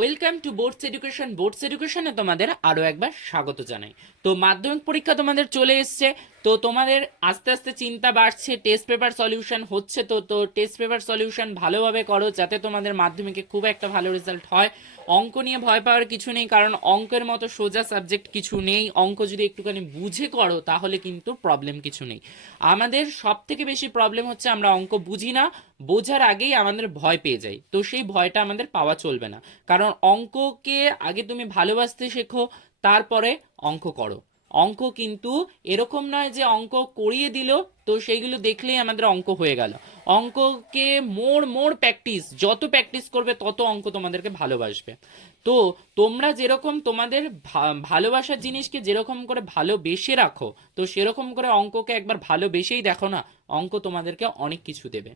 Welcome to boards education. Boards এডুকেশনে তোমাদের আরও একবার স্বাগত জানাই। তো মাধ্যমিক পরীক্ষা তোমাদের চলে এসছে, তো তোমাদের আস্তে আস্তে চিন্তা বাড়ছে, টেস্ট পেপার সলিউশন হচ্ছে। তো টেস্ট পেপার সলিউশন ভালোভাবে করো যাতে তোমাদের মাধ্যমিকে খুব একটা ভালো রেজাল্ট হয়। অঙ্ক নিয়ে ভয় পাওয়ার কিছু নেই, কারণ অঙ্কের মতো সোজা সাবজেক্ট কিছু নেই। অঙ্ক যদি একটুখানি বুঝে করো তাহলে কিন্তু প্রবলেম কিছু নেই। আমাদের সব থেকে বেশি প্রবলেম হচ্ছে আমরা অঙ্ক বুঝি না, বোঝার আগেই আমাদের ভয় পেয়ে যাই। তো সেই ভয়টা আমাদের পাওয়া চলবে না, কারণ অঙ্ককে আগে তুমি ভালোবাসতে শেখো, তারপরে অঙ্ক করো। অঙ্ক কিন্তু এরকম নয় যে অঙ্ক করিয়ে দিল তো সেইগুলো দেখলেই আমাদের অঙ্ক হয়ে গেল। অঙ্ককে মোর প্র্যাকটিস, যত প্র্যাকটিস করবে তত অঙ্ক তোমাদেরকে ভালোবাসবে। তো তোমরা যেরকম তোমাদের ভালোবাসার জিনিসকে যেরকম করে ভালোবেসে রাখো, তো সেরকম করে অঙ্ককে একবার ভালোবেসেই দেখো না, অঙ্ক তোমাদেরকে অনেক কিছু দেবে।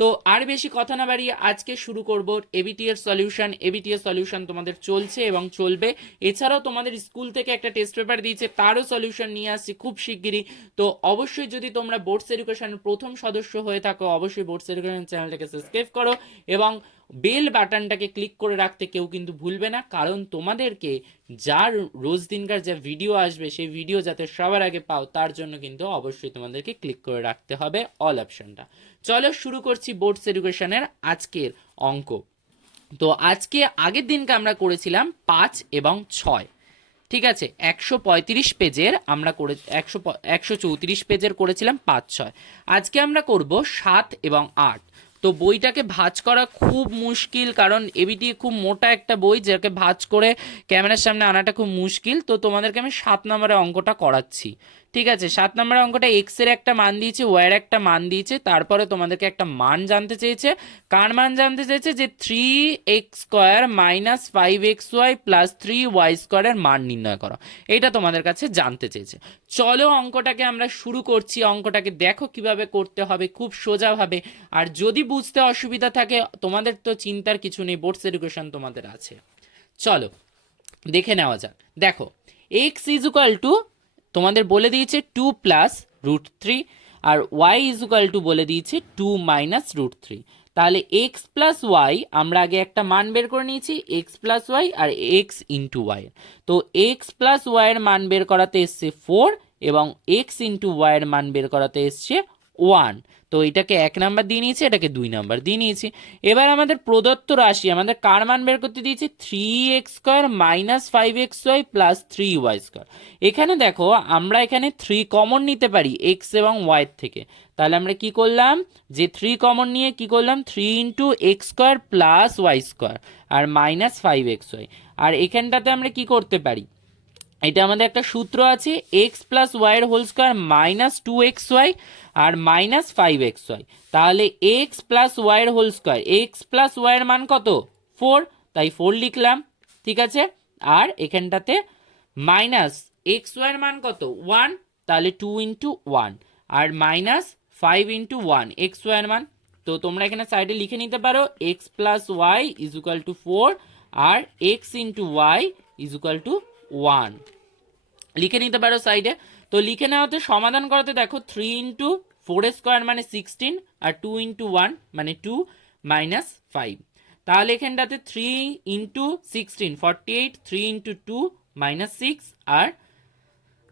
তো আর বেশি কথা না বাড়িয়ে আজকে শুরু করব এবিটি এর সলিউশন। এবিটি এর সলিউশন তোমাদের চলছে এবং চলবে। এছাড়াও তোমাদের স্কুল থেকে একটা টেস্ট পেপার দিয়েছে, তারও সলিউশন নিয়ে আসছি খুব শিগগিরই। তো অবশ্যই যদি তোমরা বোর্ডস এডুকেশনের প্রথম সদস্য হয়ে থাকো, অবশ্যই বোর্ডস এডুকেশন চ্যানেলটাকে সাবস্ক্রাইব করো এবং বেল বাটনটাকে ক্লিক করে রাখতে কেউ কিন্তু ভুলবে না, কারণ তোমাদেরকে যার রোজ দিনকার যা ভিডিও আসবে সেই ভিডিও যাতে সবার আগে পাও তার জন্য কিন্তু অবশ্যই তোমাদেরকে ক্লিক করে রাখতে হবে অল অপশনটা। চলো শুরু করছি বোর্ডস এডুকেশনের আজকের অঙ্ক। তো আজকে আগের দিনকে আমরা করেছিলাম 5 এবং 6, ঠিক আছে। 135 পেজের আমরা করে 134 পেজের করেছিলাম 5, 6। আজকে আমরা করব 7 এবং 8। তো বইটাকে ভাঁজ করা খুব মুশকিল, কারণ এবিটি খুব মোটা একটা বই, যাকে ভাঁজ করে ক্যামেরার সামনে আনাটা খুব মুশকিল। তো তোমাদেরকে আমি 7 নম্বরের অঙ্কটা করাচ্ছি, ঠিক আছে। 7 নম্বরের অঙ্কটা এক্স এর একটা মান দিয়েছে, ওয়াই এর একটা মান দিয়েছে, তারপরে তোমাদেরকে একটা মান জানতে চেয়েছে। কার মান জানতে চেয়েছে? যে 3x² minus 5xy plus 3y স্কোয়ারের মান নির্ণয় করো, এটা তোমাদের কাছে জানতে চেয়েছে। চলো অঙ্কটাকে আমরা শুরু করছি। অঙ্কটাকে দেখো কিভাবে করতে হবে, খুব সোজাভাবে। আর যদি বুঝতে অসুবিধা থাকে তোমাদের তো চিন্তার কিছু নেই, বোর্ডস এডুকেশন তোমাদের আছে। চলো দেখে নেওয়া যাক। দেখো এক্স ইজ ইকুয়াল টু তোমাদের বলে দিয়েছে 2 প্লাস √3, আর ওয়াই ইজ ইকুয়াল টু বলে দিয়েছে 2 মাইনাস √3। তাহলে এক্স প্লাস ওয়াই আমরা আগে একটা মান বের করে নিয়েছি, এক্স প্লাস ওয়াই আর এক্স ইন্টু ওয়াই। তো এক্স প্লাস ওয়াই এর মান বের করাতে এসছে 4 এবং এক্স ইন্টু ওয়াই এর মান বের করাতে এসছে 1। তো এটাকে 1 নাম্বার দিয়ে নিয়েছি, এটাকে 2 নাম্বার দিয়ে নিয়েছি। এবার আমাদের প্রদত্ত রাশি আমাদের কার মান বের করতে দিয়েছি? 3x² minus 5xy plus 3y²। এখানে দেখো আমরা এখানে 3 কমন নিতে পারি এক্স এবং ওয়াই থেকে। তাহলে আমরা কি করলাম? যে 3 কমন নিয়ে কি করলাম? 3 ইন্টু x² প্লাস y² আর মাইনাস 5xy। আর এখানটাতে আমরা কি করতে পারি? এটা আমাদের একটা সূত্র আছে, এক্স প্লাস ওয়াই এর হোল স্কোয়ার মাইনাস 2xy আর মাইনাস 5xy। তাহলে এক্স প্লাস ওয়াই এর whole square, X plus Y এর মান কত? 4, তাই 4 লিখলাম, ঠিক আছে। আর এখানটাতে মাইনাস এক্স ওয়াই এর মান কত? 1, তাহলে 2 ইন্টু 1 আর মাইনাস 5 ইন্টু 1 এক্স ওয়াই এর মান। তো তোমরা এখানে সাইডে লিখে নিতে পারো X plus Y is equal to 4 আর X into Y is equal to 1 লিখে নিতে পারো সাইডে। তো লিখে নেওয়াতে সমাধান করাতে দেখো 3 ইন্টু 4² মানে 16 আর 2 ইন্টু 1 মানে 2 মাইনাস 5। তাহলে এখানটাতে 3 ইন্টু 16 48, 3 ইন্টু 2 মাইনাস 6 আর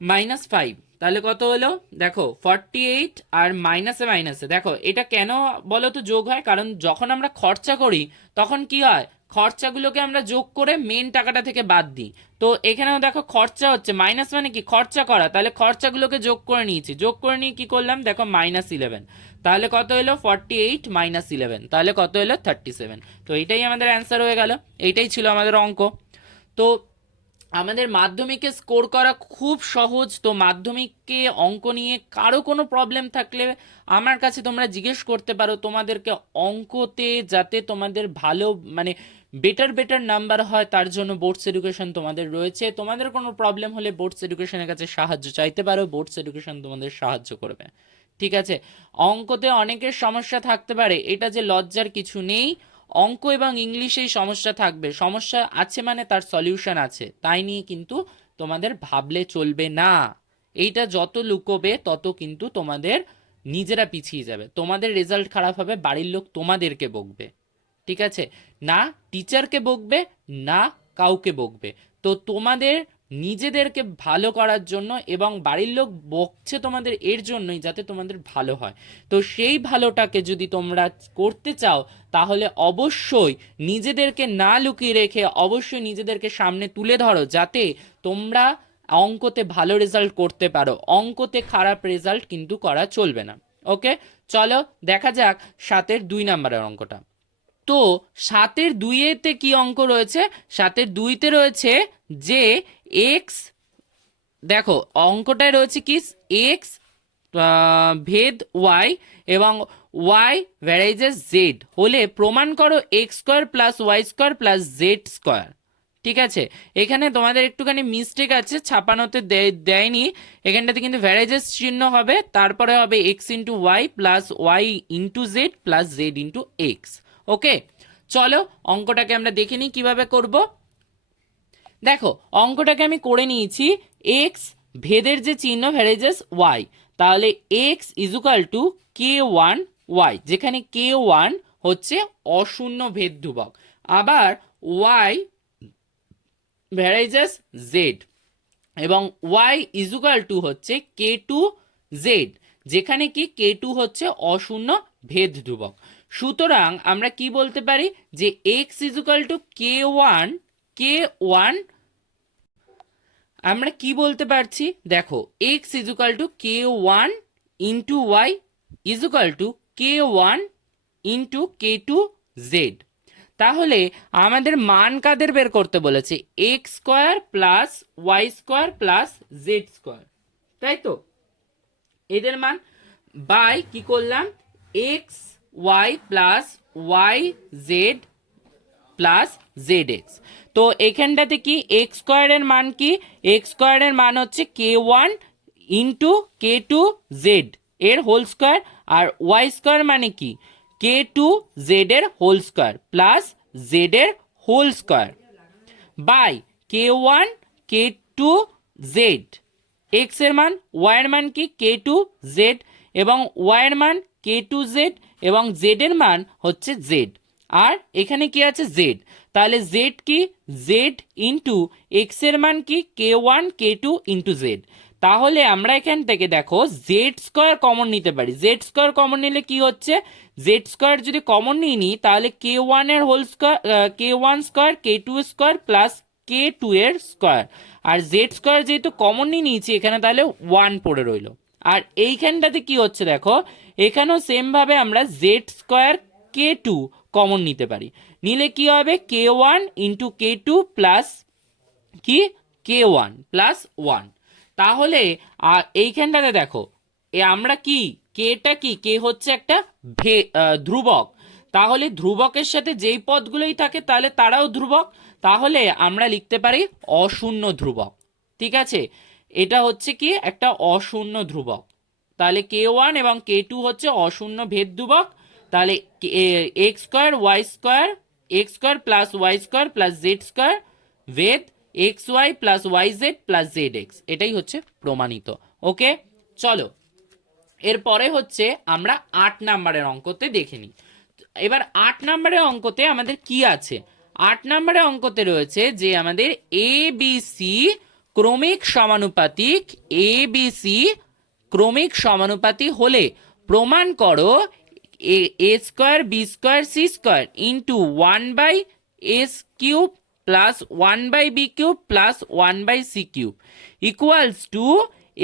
মাইনাস 5। তাহলে কত হলো? দেখো 48 আর মাইনাসে মাইনাসে, দেখো এটা কেন বলো তো যোগ হয়? কারণ যখন আমরা খরচা করি তখন কি হয়? খরচাগুলোকে আমরা যোগ করে মেন টাকাটা থেকে বাদ দিই। তো এখানেও দেখো খরচা হচ্ছে, মাইনাস মানে কি? খরচা করা। তাহলে খরচাগুলোকে যোগ করে নিয়েছি, যোগ করে নিয়ে কি করলাম? দেখো মাইনাস 11। তাহলে কত হলো? 48 মাইনাস 11, তাহলে কত হলো? 37। তো এইটাই আমাদের অ্যান্সার হয়ে গেল। এইটাই ছিল আমাদের অঙ্ক। তো আমাদের মাধ্যমিকে স্কোর করা খুব সহজ। তো মাধ্যমিককে অঙ্ক নিয়ে কারো কোনো প্রবলেম থাকলে আমার কাছে তোমরা জিজ্ঞেস করতে পারো। তোমাদেরকে অঙ্কতে যাতে তোমাদের ভালো মানে বেটার নাম্বার হয় তার জন্য বোর্ডস এডুকেশন তোমাদের রয়েছে। তোমাদের কোনো প্রবলেম হলে বোর্ডস এডুকেশনের কাছে সাহায্য চাইতে পারো, বোর্ডস এডুকেশন তোমাদের সাহায্য করবে, ঠিক আছে। অঙ্কতে অনেকের সমস্যা থাকতে পারে, এটা যে লজ্জার কিছু নেই। অঙ্ক এবং ইংলিশেই সমস্যা থাকবে, সমস্যা আছে মানে তার সলিউশন আছে, তাই নিয়ে কিন্তু তোমাদের ভাবলে চলবে না। এইটা যত লুকোবে তত কিন্তু তোমাদের নিজেরা পিছিয়ে যাবে, তোমাদের রেজাল্ট খারাপ হবে, বাড়ির লোক তোমাদেরকে বকবে, ঠিক আছে, না টিচারকে বকবে না কাউকে বকবে। তো তোমাদের নিজেদেরকে ভালো করার জন্য, এবং বাড়ির লোক বকছে তোমাদের এর জন্যই যাতে তোমাদের ভালো হয়। তো সেই ভালোটাকে যদি তোমরা করতে চাও তাহলে অবশ্যই নিজেদেরকে না লুকিয়ে রেখে অবশ্যই নিজেদেরকে সামনে তুলে ধরো, যাতে তোমরা অঙ্কতে ভালো রেজাল্ট করতে পারো। অঙ্কতে খারাপ রেজাল্ট কিন্তু করা চলবে না। ওকে, চলো দেখা যাক 7-2 নাম্বারের অঙ্কটা। তো 7-2-তে কি অঙ্ক রয়েছে? 7-2-তে রয়েছে যে এক্স, দেখো অঙ্কটায় রয়েছে কি, এক্স ভেদ ওয়াই এবং ওয়াই ভ্যারাইজেস জেড হলে প্রমাণ করো X square plus Y square plus Z square. ঠিক আছে, এখানে তোমাদের একটুখানি মিস্টেক আছে, ছাপানোতে দেয়নি। এখানটাতে কিন্তু ভ্যারাইজেস চিহ্ন হবে, তারপরে হবে X into Y plus Y into Z plus Z into X. Okay, চলো অঙ্কটাকে আমরা দেখে নিই কিভাবে করব। দেখো অঙ্কটাকে আমি করে নিয়েছি, এক্স ভেদের যে চিহ্ন ভ্যারাইজেস ওয়াই, তাহলে x equal to k one Y, যেখানে কে ওয়ান হচ্ছে অশূন্য ভেদ ধ্রুবক, আবার ওয়াই ভ্যারাইজেস জেড এবং ওয়াই ইজুকাল টু হচ্ছে কে টু জেড, যেখানে কি কে টু হচ্ছে অশূন্য ভেদ ধ্রুবক। সুতরাং আমরা কি বলতে পারি যে x equal to k one, আমরা কি বলতে পারছি, দেখো x equal to k one into y equal to k one into K two z. তাহলে আমাদের মান কাদের বের করতে বলেছে, x square plus Y square plus Z square, তাই তো? এদের মান বাই কি করলাম, x y plus y z plus z x. তো এখানটাতে কি এক্স স্কোয়ারের মান কি, এক্স স্কোয়ারের মান হচ্ছে কে ওয়ান ইন্টু কে টু জেড এর হোল স্কোয়ার, আর ওয়াই স্কোয়ার মানে কি কে টু জেড এর হোল স্কোয়ার প্লাস জেড এর whole square by K one K two Z, X এর মান, ওয়াই এর মান কি কে টু জেড এবং ওয়াই এর মান কে টু জেড এবং জেড এর মান হচ্ছে জেড, আর এখানে কি আছে জেড, তাহলে জেড কি জেড ইন্টু এক্স এর মান কি কে one K two into Z. তাহলে আমরা এখান থেকে দেখো জেড স্কোয়ার কমন নিতে পারি, জেড স্কোয়ার কমন নিলে কি হচ্ছে, জেড স্কোয়ার যদি কমন নিয়ে নিই তাহলে কে ওয়ান এর হোল স্কোয়ার, কে ওয়ান স্কোয়ার কে টু স্কোয়ার প্লাস কে টু এর স্কোয়ার, আর জেড স্কোয়ার যেহেতু কমন নিয়ে নিয়েছি এখানে তাহলে ওয়ান পড়ে রইল। আর এইখানটাতে কি হচ্ছে দেখো, এখানেও সেম ভাবে আমরা জেড স্কোয়ার কে টু কমন নিতে পারি, নিলে কি হবে কে ওয়ান ইন্টু কে টু প্লাস কি কে ওয়ান প্লাস ওয়ান। তাহলে এইখানটাতে দেখো আমরা কি কেটা কি কে হচ্ছে একটা ধ্রুবক, তাহলে ধ্রুবকের সাথে যেই পদগুলোই থাকে তাহলে তারাও ধ্রুবক, তাহলে আমরা লিখতে পারি অশূন্য ধ্রুবক। ঠিক আছে, এটা হচ্ছে কি একটা অশূন্য ধ্রুবক, তাহলে কে ওয়ান এবং কে টু হচ্ছে অশূন্য ভেদ ধ্রুবক। তাহলে x square y square, x square plus Y square plus Z square ভেদ x y plus y z plus z x, এটাই হচ্ছে প্রমাণিত। ওকে, চলো এরপরে হচ্ছে আমরা 8 নাম্বারের অঙ্কতে দেখে নিই। এবার 8 নাম্বারের অঙ্কতে আমাদের কি আছে, 8 নাম্বারের অঙ্কতে রয়েছে যে আমাদের এ বি সি ক্রমিক সমানুপাতিক, এ বি সি ক্রমিক সমানুপাতি হলে প্রমাণ করো a square b square c square into one by s cube plus one by b cube plus one by c cube equals to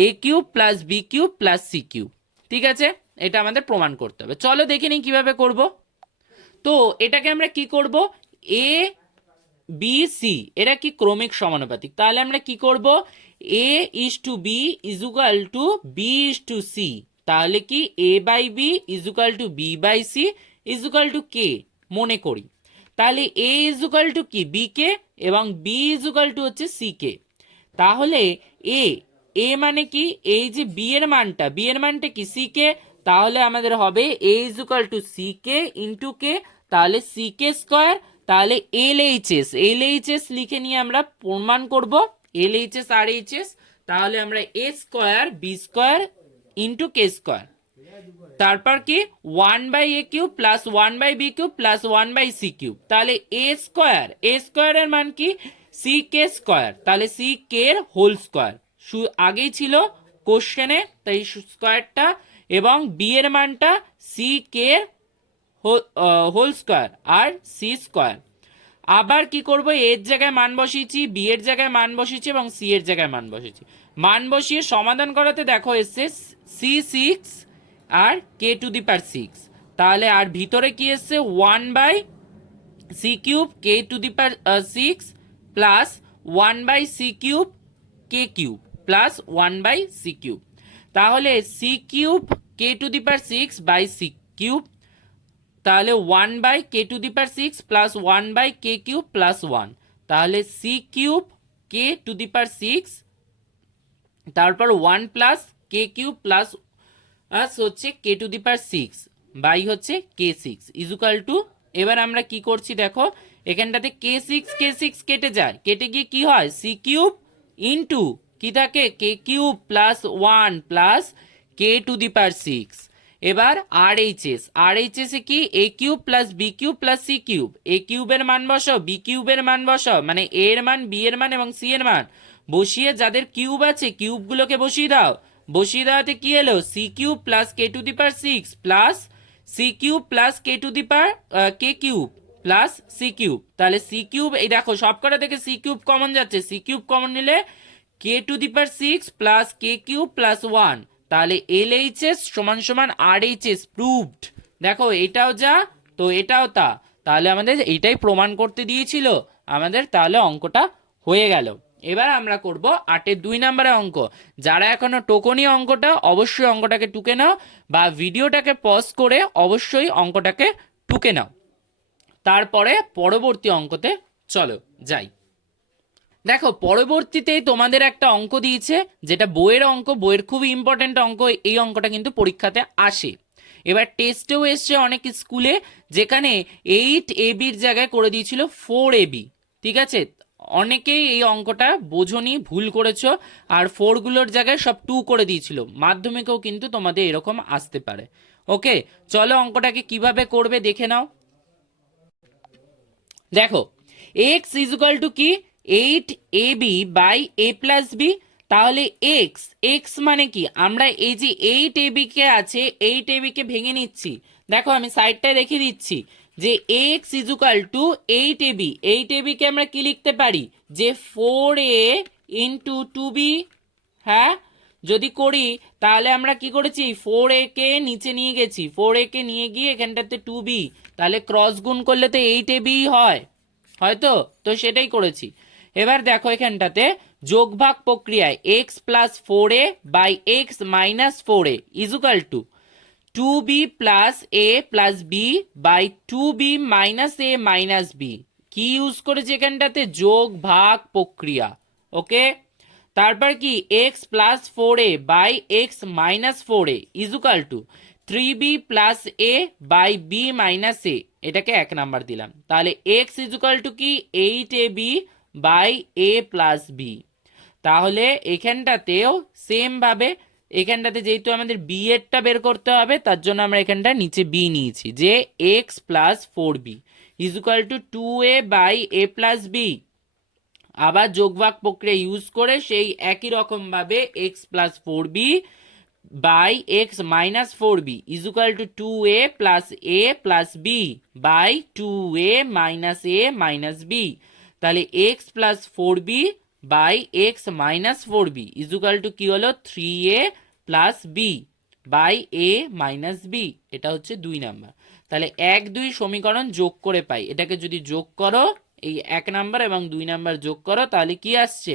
a cube plus b cube plus c cube. ঠিক আছে, এটা আমাদের প্রমাণ করতে হবে, চলো দেখে নিই কিভাবে করব। তো এটাকে আমরা কি করব, এ বি সি এরা কি ক্রমিক সমানুপাতিক, তাহলে আমরা কি করব a is to b equal to b is to c, তাহলে কি a by b equal to b by c equal to k মনে করি, তাহলে এ ইজুকাল টু কি বি কে এবং বি ইজুকাল টু হচ্ছে সি কে। তাহলে a এ মানে কি এই যে বি এর মানটা কি সি কে, তাহলে আমাদের হবে এ equal two C K into k, তাহলে সি কে স্কোয়ার, তাহলে এল এইচ এস লিখে নিয়ে আমরা প্রমাণ করব এল এইচ এস আর এইচ এস, তাহলে আমরা এ square b square into k square তারপর কি 1/a³ plus 1/b³ plus 1/c³, তাহলে a স্কোয়ারের মান কি ck স্কোয়ার, তাহলে ck এর হোল স্কোয়ার আগেই ছিল কোশ্চেনে, তাই স্কোয়ারটা, এবং b এর মানটা ck এর হোল স্কোয়ার আর c স্কোয়ার। আবার কি করব, এর জায়গায় মান বসিয়েছি, বি এর জায়গায় মান বসিয়েছি এবং সি এর জায়গায় মান বসিয়েছি। মান বসিয়ে সমাধান করাতে দেখো এসছে c6 আর k⁶, তাহলে আর ভিতরে কি এসছে 1/c³ k⁶ plus 1/c³ k³ plus 1/c³, তাহলে c³ k⁶/c³, তাহলে 1/k⁶ প্লাস 1/k³ প্লাস 1, তাহলে c³ k⁶, তারপর 1 প্লাস k³ প্লাস হচ্ছে k⁶ বাই হচ্ছে k6 ইজুকাল টু, এবার আমরা কি করছি দেখো, এখানটাতে k6 কেটে যায়, কেটে গিয়ে কি হয় c³ ইন্টু কি থাকে k³ প্লাস 1 প্লাস k⁶। এবার RHS এ কি a³ plus b³ plus c³ a³ এর মান বসাও, b³ এর মান বসাও, মানে a এর মান, b এর মান এবং c এর মান বসিয়ে যাদের কিউব আছে কিউবগুলোকে বসিয়ে দাও, বসিয়ে দেওয়াতে কি এলো c³ plus k⁶ plus c³ plus k³ plus c³, তাহলে c³ এই দেখো সবকটা থেকে c³ কমন যাচ্ছে, c³ কমন নিলে k⁶ প্লাস k³ প্লাস 1, তাহলে LHS সমান সমান RHS প্রুভড। দেখো এটাও যা তো এটাও তা, তাহলে আমাদের এইটাই প্রমাণ করতে দিয়েছিল আমাদের, তাহলে অঙ্কটা হয়ে গেল। এবার আমরা করব 8-এর 2 নম্বরের অঙ্ক। যারা এখনো টোকনি অঙ্কটা অবশ্যই অঙ্কটাকে টুকে নাও, বা ভিডিওটাকে পজ করে অবশ্যই অঙ্কটাকে টুকে নাও। তারপরে পরবর্তী অঙ্কতে চলো যাই। দেখো পরবর্তীতেই তোমাদের একটা অঙ্ক দিয়েছে, যেটা বইয়ের অঙ্ক, বইয়ের খুবই ইম্পর্টেন্ট অঙ্ক, এই অঙ্কটা কিন্তু পরীক্ষাতে আসে। এবার টেস্টেও এসছে অনেক স্কুলে, যেখানে 8AB জায়গায় করে দিয়েছিল 4AB, ঠিক আছে? অনেকেই এই অঙ্কটা বোঝনি, ভুল করেছো, আর 4গুলোর জায়গায় সব 2 করে দিয়েছিল। মাধ্যমিকেও কিন্তু তোমাদের এরকম আসতে পারে। ওকে, চলো অঙ্কটাকে কিভাবে করবে দেখে নাও। দেখো x ইজুকাল টু কি 8ab by a plus B, তাহলে x মানে কি, আমরা এই যে 8ab কে আছে 8ab কে ভেঙে নিচ্ছি। দেখো আমি সাইডটায় রেখে দিচ্ছি যে x equal to 8ab, 8ab কে আমরা কি লিখতে পারি যে 4a ইন্টু 2b। হ্যাঁ, যদি করি তাহলে আমরা কি করেছি 4a কে নিচে নিয়ে গেছি, 4a কে নিয়ে গিয়ে এখানটাতে 2b, তাহলে ক্রস গুণ করলে তো 8ab হয়, হয়তো, তো সেটাই করেছি। এবার দেখো এখানটাতে যোগ ভাগ প্রক্রিয়ায় x plus 4a by x minus 4a is equal to 2b plus a plus b by 2b minus a minus b, কি ইউজ করেছি এখানটাতে যোগ ভাগ প্রক্রিয়া। ওকে, তারপর কি x plus 4a by x minus 4a is equal to 3b plus a by b minus a, এটাকে 1 number দিলাম। তাহলে x ইজুকাল টু কি 8ab by a plus b। তাহলে এখানটাতেও সেম ভাবে, এখানটাতে যেহেতু আমাদের b এরটা বের করতে হবে, তার জন্য আমরা এখানটা নিচে b নিয়েছি, যে x plus 4b is equal to 2a by a plus b। আবার যোগভাগ প্রক্রিয়া ইউজ করে সেই একই রকম ভাবে x plus 4b by x minus 4b is equal to 2a plus a plus b by 2a minus a minus b, তাহলে x plus 4b by x minus 4b is equal to কি হলো 3a plus b by a minus b, এটা হচ্ছে 2 number. তাহলে 1-2 সমীকরণ যোগ করে পাই, এটাকে যদি যোগ করো এই 1 নাম্বার এবং 2 নাম্বার যোগ করো, তাহলে কি আসছে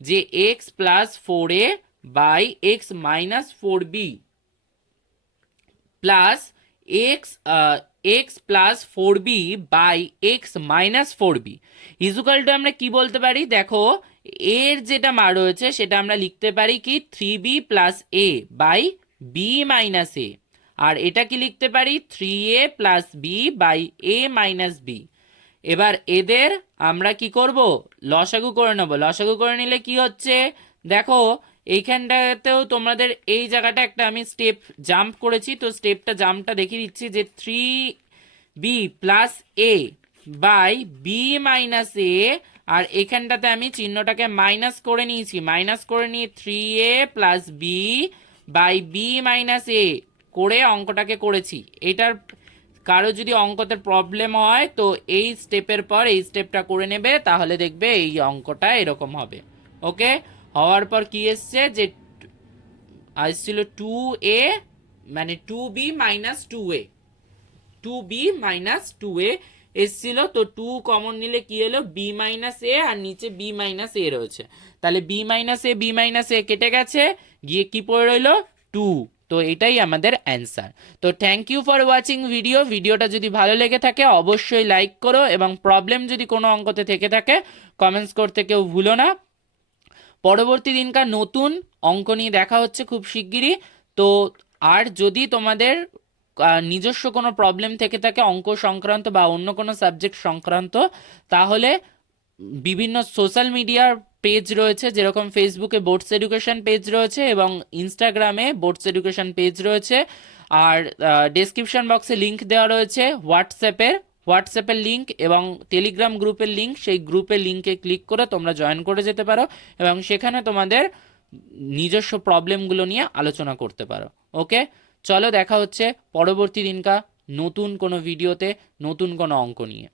যে x plus 4a by x minus 4b plus x plus 4b by x minus 4b is equal to আমরা কি বলতে পারি, দেখো এর যেটা মান রয়েছে সেটা আমরা লিখতে পারি কি 3b plus a by b minus a, আর এটা কি লিখতে পারি 3a plus b by a minus b। এবার এদের আমরা কি করব লসাগু করে নেব, লসাগু করে নিলে কি হচ্ছে দেখো এইখানটাতেও তোমাদের এই জায়গাটা একটা আমি স্টেপ জাম্প করেছি, তো জাম্পটা দেখিয়ে দিচ্ছি যে 3b plus a by b minus a, আর এখানটাতে আমি চিহ্নটাকে মাইনাস করে নিয়েছি, মাইনাস করে নিয়ে 3a plus b by b minus a করে অঙ্কটাকে করেছি। এটার কারো যদি অঙ্কতে প্রবলেম হয় তো এই স্টেপের পর এই স্টেপটা করে নেবে, তাহলে দেখবে এই অঙ্কটা এরকম হবে। ওকে, হওয়ার পর কি এসছে যে আসছিল 2a মানে 2b minus 2a, 2b minus 2a এসছিল। তো 2 কমন নিলে কি হলো b মাইনাস এ, আর নিচে b মাইনাস এ রয়েছে, তাহলে b মাইনাস এ কেটে গেছে, গিয়ে কি পড়ে রইলো 2। তো এটাই আমাদের অ্যান্সার। তো থ্যাংক ইউ ফর ওয়াচিং ভিডিওটা যদি ভালো লেগে থাকে অবশ্যই লাইক করো, এবং প্রবলেম যদি কোনো অঙ্কতে থেকে থাকে কমেন্টস করতে কেউ ভুলো না। পরবর্তী দিনকার নতুন অঙ্ক নিয়ে দেখা হচ্ছে খুব শিগগিরই। তো আর যদি তোমাদের নিজস্ব কোনো প্রবলেম থেকে থাকে অঙ্ক সংক্রান্ত বা অন্য কোনো সাবজেক্ট সংক্রান্ত, তাহলে বিভিন্ন সোশ্যাল মিডিয়ার পেজ রয়েছে, যেরকম ফেসবুকে বোর্ডস এডুকেশন পেজ রয়েছে এবং ইনস্টাগ্রামে বোর্ডস এডুকেশন পেজ রয়েছে, আর ডেসক্রিপশন বক্সে লিঙ্ক দেওয়া রয়েছে হোয়াটসঅ্যাপের লিঙ্ক এবং টেলিগ্রাম গ্রুপের লিঙ্ক। সেই গ্রুপের লিঙ্কে ক্লিক করে তোমরা জয়েন করে যেতে পারো এবং সেখানে তোমাদের নিজস্ব প্রবলেমগুলো নিয়ে আলোচনা করতে পারো। ওকে, চলো দেখা হচ্ছে পরবর্তী দিনকা নতুন কোনো ভিডিওতে নতুন কোনো অঙ্ক নিয়ে।